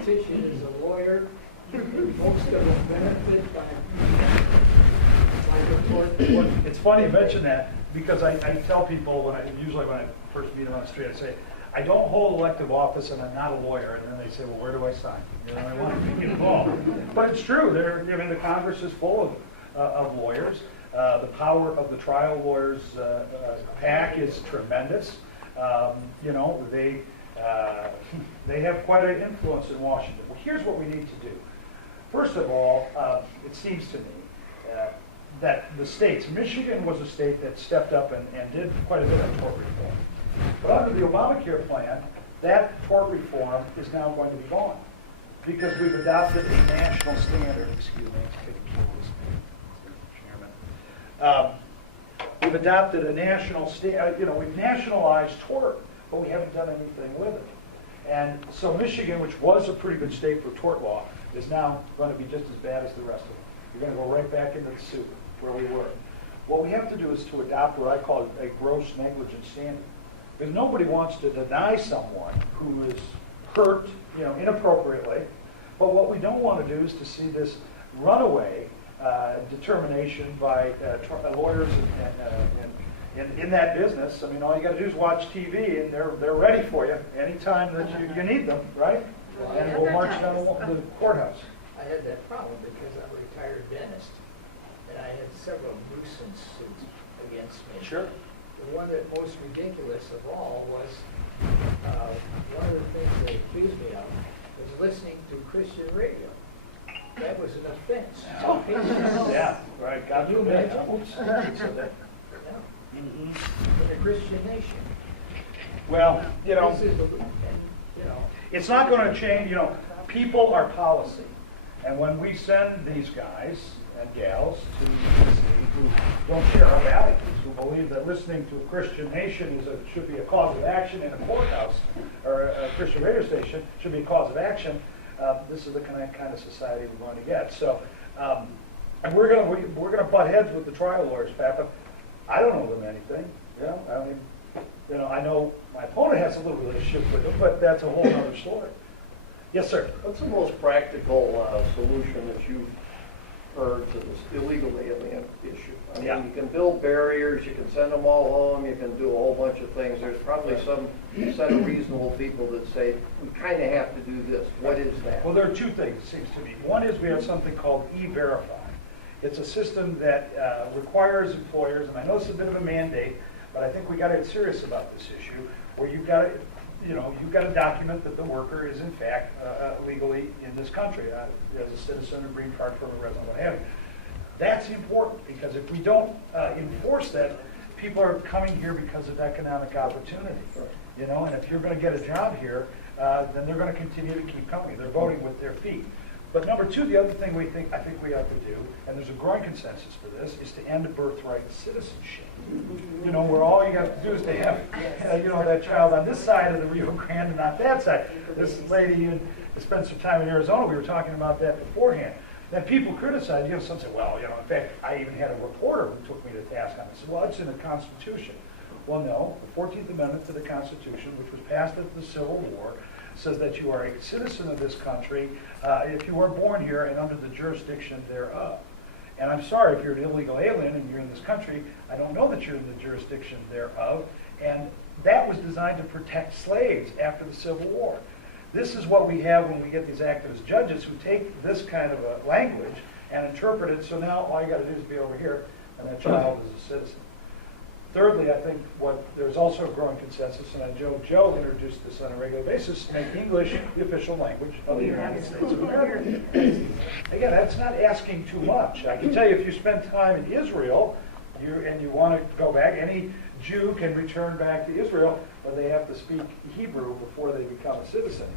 politician is a lawyer, and most of them benefit by the court. It's funny you mention that, because I tell people usually when I first meet them on the street, I say, I don't hold elective office and I'm not a lawyer. And then they say, well, where do I sign? You know, I want to get involved. But it's true. The Congress is full of lawyers. The power of the trial lawyers pack is tremendous. You know, they have quite an influence in Washington. Well, here's what we need to do. First of all, it seems to me that the states, Michigan was a state that stepped up and did quite a bit of tort reform. But under the Obamacare plan, that tort reform is now going to be gone because we've adopted a national standard. Excuse me, it's going to kill this Chairman. We've adopted a national standard. You know, we've nationalized tort, but we haven't done anything with it. And so Michigan, which was a pretty good state for tort law, is now going to be just as bad as the rest of them. You're going to go right back into the soup where we were. What we have to do is to adopt what I call a gross negligence standard. Because nobody wants to deny someone who is hurt, you know, inappropriately. But what we don't want to do is to see this runaway determination by lawyers and in that business. I mean, all you got to do is watch TV, and they're ready for you anytime that you need them, right? Well, And we'll march down to the courthouse. I had that problem because I'm a retired dentist, and I had several nuisance suits against me. Sure. The one that most ridiculous of all was one of the things they accused me of was listening to Christian radio. That was an offense. Yeah, right. God Can you forbid. imagine? Oops. So that- Yeah. Mhm. In a Christian nation. Well, you know, This is the, and, you know, it's not going to change. You know, people are policy. And when we send these guys and gals to the state who don't share our values, who believe that listening to a Christian nation should be a cause of action in a courthouse, or a Christian radio station should be a cause of action, this is the kind of society we're going to get. So, and we're going to butt heads with the trial lawyers, Papa. I don't owe them anything. You know, I mean, you know, I know my opponent has a little relationship with them, but that's a whole other story. Yes, sir. What's the most practical solution that you've heard to this illegal alien issue? I mean, Yeah. you can build barriers, you can send them all home, you can do a whole bunch of things. There's probably some set of reasonable people that say, we kind of have to do this. What is that? Well, there are two things, it seems to me. One is we have something called E-Verify. It's a system that requires employers, and I know it's a bit of a mandate, but I think we got to get serious about this issue, where you've got to document that the worker is in fact legally in this country as a citizen, a green card from a resident, what have you. That's important because if we don't enforce that, people are coming here because of economic opportunity. You know, and if you're going to get a job here, then they're going to continue to keep coming. They're voting with their feet. But number two, the other thing I think we have to do, and there's a growing consensus for this, is to end birthright citizenship. You know, where all you got to do is to have, you know, that child on this side of the Rio Grande and not that side. This lady spent some time in Arizona. We were talking about that beforehand. Then people criticize, you know, some say, well, you know, in fact, I even had a reporter who took me to task on it. I said, well, it's in the Constitution. Well, no, the 14th Amendment to the Constitution, which was passed after the Civil War, says that you are a citizen of this country if you are born here and under the jurisdiction thereof. And I'm sorry, if you're an illegal alien and you're in this country, I don't know that you're in the jurisdiction thereof. And that was designed to protect slaves after the Civil War. This is what we have when we get these activist judges who take this kind of a language and interpret it, so now all you got to do is be over here, and that child is a citizen. Thirdly, I think there's also a growing consensus, and Joe introduced this on a regular basis, to make English the official language of the United States of America. Again, that's not asking too much. I can tell you, if you spend time in Israel, and you want to go back, any Jew can return back to Israel, but they have to speak Hebrew before they become a citizen.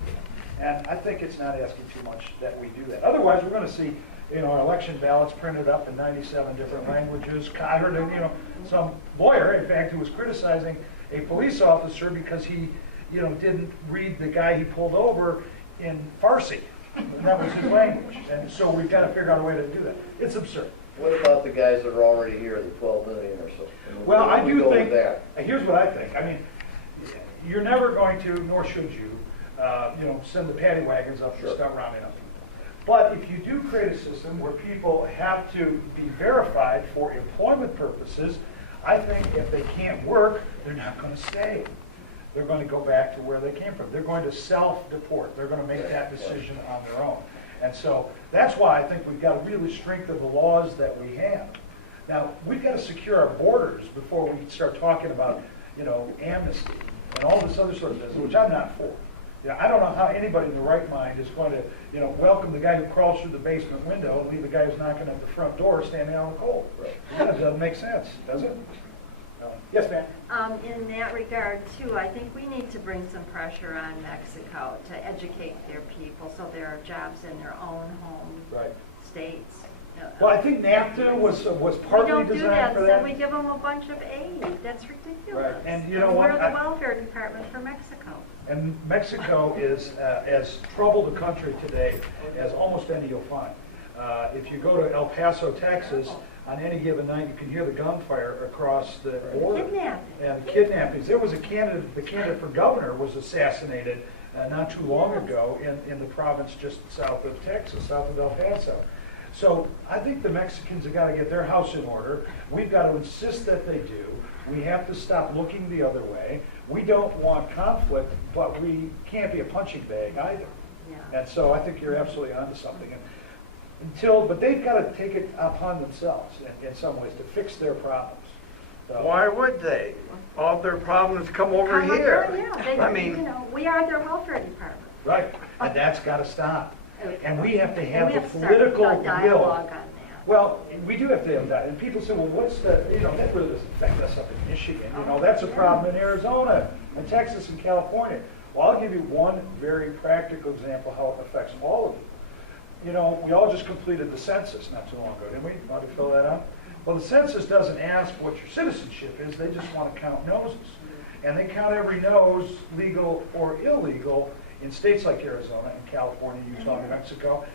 And I think it's not asking too much that we do that. Otherwise, we're going to see, you know, our election ballots printed up in 97 different languages. I heard, you know, some lawyer, in fact, who was criticizing a police officer because he, you know, didn't read the guy he pulled over in Farsi. And that was his language. And so we've got to figure out a way to do that. It's absurd. What about the guys that are already here, the 12 million or so? Well, I We do go with think, that. here's what I think. I mean, you're never going to, nor should you, send the paddy wagons up and Sure. start rounding up people. But if you do create a system where people have to be verified for employment purposes, I think if they can't work, they're not going to stay. They're going to go back to where they came from. They're going to self-deport. They're going to make that decision on their own. And so that's why I think we've got to really strengthen the laws that we have. Now, we've got to secure our borders before we start talking about, amnesty and all this other sort of business, which I'm not for. I don't know how anybody in the right mind is going to, welcome the guy who crawls through the basement window and leave the guy who's knocking at the front door standing out in the cold. Right. That doesn't make sense, does it? No. Yes, ma'am? In that regard, too, I think we need to bring some pressure on Mexico to educate their people so there are jobs in their own home Right. states. Well, I think NAFTA was partly designed for We don't do that, that. then we give them a bunch of aid. That's ridiculous. Right. And you know what? We're the welfare department for Mexico. And Mexico is as troubled a country today as almost any you'll find. If you go to El Paso, Texas, on any given night, you can hear the gunfire across the border. Kidnapping. And the kidnappings. There was the candidate for governor was assassinated not too long ago in the province just south of Texas, south of El Paso. So I think the Mexicans have got to get their house in order. We've got to insist that they do. We have to stop looking the other way. We don't want conflict, but we can't be a punching bag either. Yeah. And so I think you're absolutely onto something. But they've got to take it upon themselves in some ways to fix their problems. So, Why would they? All their problems come over Come here. yeah, they, I mean, we are their welfare department. right, and that's got to stop. And we have to And have we the have to start political a dialogue will. on that. Well, we do have to have that. And people say, well, what's the, that really doesn't affect us up in Michigan. That's a problem in Arizona and Texas and California. Well, I'll give you one very practical example how it affects all of you. We all just completed the census not too long ago, didn't we? Want to fill that out? Well, the census doesn't ask what your citizenship is. They just want to count noses. And they count every nose, legal or illegal, in states like Arizona and California, Utah, New Mexico.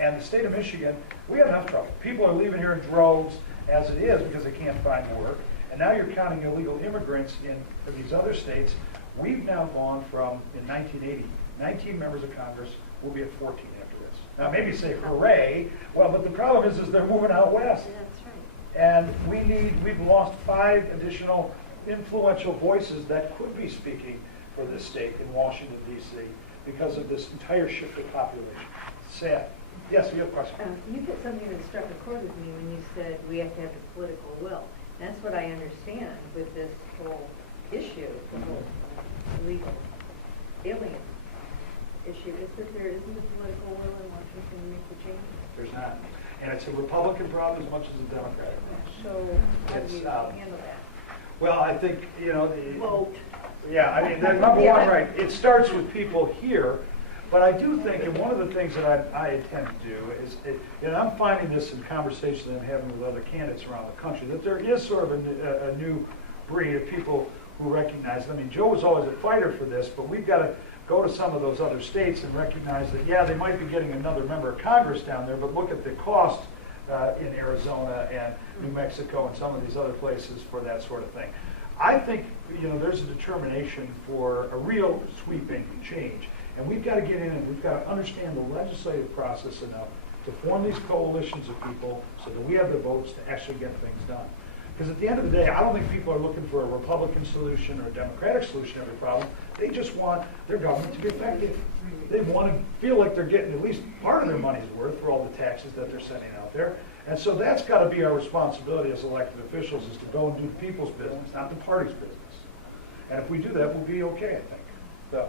And the state of Michigan, we have enough trouble. People are leaving here in droves as it is because they can't find work. And now you're counting illegal immigrants in these other states. We've now gone from, in 1980, 19 members of Congress, we'll be at 14 after this. Now maybe you say hooray, well, but the problem is they're moving out west. That's right. And we've lost 5 additional influential voices that could be speaking for this state in Washington, D.C. because of this entire shift of population. Sad. Yes, you have a question. You said something that struck a chord with me when you said we have to have the political will. That's what I understand with this whole issue, the whole illegal alien issue, is that there isn't a political will in Washington to make the change. There's not. And it's a Republican problem as much as a Democratic problem. So how do It's, you handle that? Well, I think, Vote. Yeah, I mean, number one, right, it starts with people here, but I do think, and one of the things that I intend to do is, and I'm finding this in conversations that I'm having with other candidates around the country, that there is sort of a new breed of people who recognize, I mean, Joe was always a fighter for this, but we've got to go to some of those other states and recognize that, yeah, they might be getting another member of Congress down there, but look at the cost in Arizona and New Mexico and some of these other places for that sort of thing. I think, there's a determination for a real sweeping change. And we've got to get in and we've got to understand the legislative process enough to form these coalitions of people so that we have the votes to actually get things done. Because at the end of the day, I don't think people are looking for a Republican solution or a Democratic solution to every problem. They just want their government to be effective. They want to feel like they're getting at least part of their money's worth for all the taxes that they're sending out there. And so that's got to be our responsibility as elected officials, is to go and do the people's business, not the party's business. And if we do that, we'll be okay, I think. So.